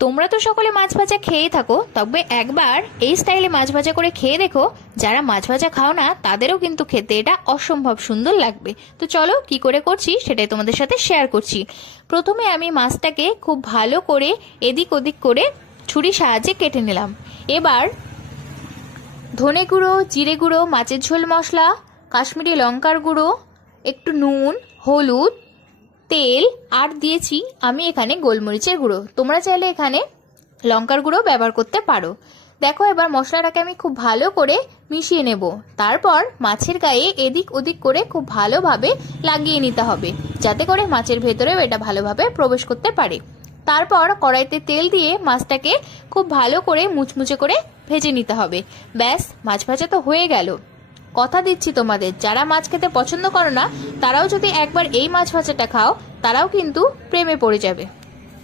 তোমরা তো সকলে মাছ ভাজা খেয়ে থাকো, তবে একবার এই স্টাইলে মাছ ভাজা করে খেয়ে দেখো। যারা মাছ ভাজা খাও না তাদেরও কিন্তু খেতে এটা অসম্ভব সুন্দর লাগবে। তো চলো কি করে করছি সেটাই তোমাদের সাথে শেয়ার করছি। প্রথমে আমি মাছটাকে খুব ভালো করে এদিক ওদিক করে ছুরির সাহায্যে কেটে নিলাম। এবার ধনে গুঁড়ো, জিরে গুঁড়ো, মাছের ঝোল মশলা, কাশ্মীরি লঙ্কার গুঁড়ো, একটু নুন, হলুদ, তেল আর দিয়েছি আমি এখানে গোলমরিচের গুঁড়ো। তোমরা চাইলে এখানে লঙ্কার গুঁড়ো ব্যবহার করতে পারো। দেখো এবার মশলাটাকে আমি খুব ভালো করে মিশিয়ে নেব। তারপর মাছের গায়ে এদিক ওদিক করে খুব ভালোভাবে লাগিয়ে নিতে হবে, যাতে করে মাছের ভেতরেও এটা ভালোভাবে প্রবেশ করতে পারে। তারপর কড়াইতে তেল দিয়ে মাছটাকে খুব ভালো করে মুচমুচে করে ভেজে নিতে হবে। ব্যাস, মাছ ভাজা তো হয়ে গেল। কথা দিচ্ছি তোমাদের, যারা মাছ খেতে পছন্দ করো না তারাও যদি একবার এই মাছ ভাজাটা খাও তারাও কিন্তু প্রেমে পড়ে যাবে।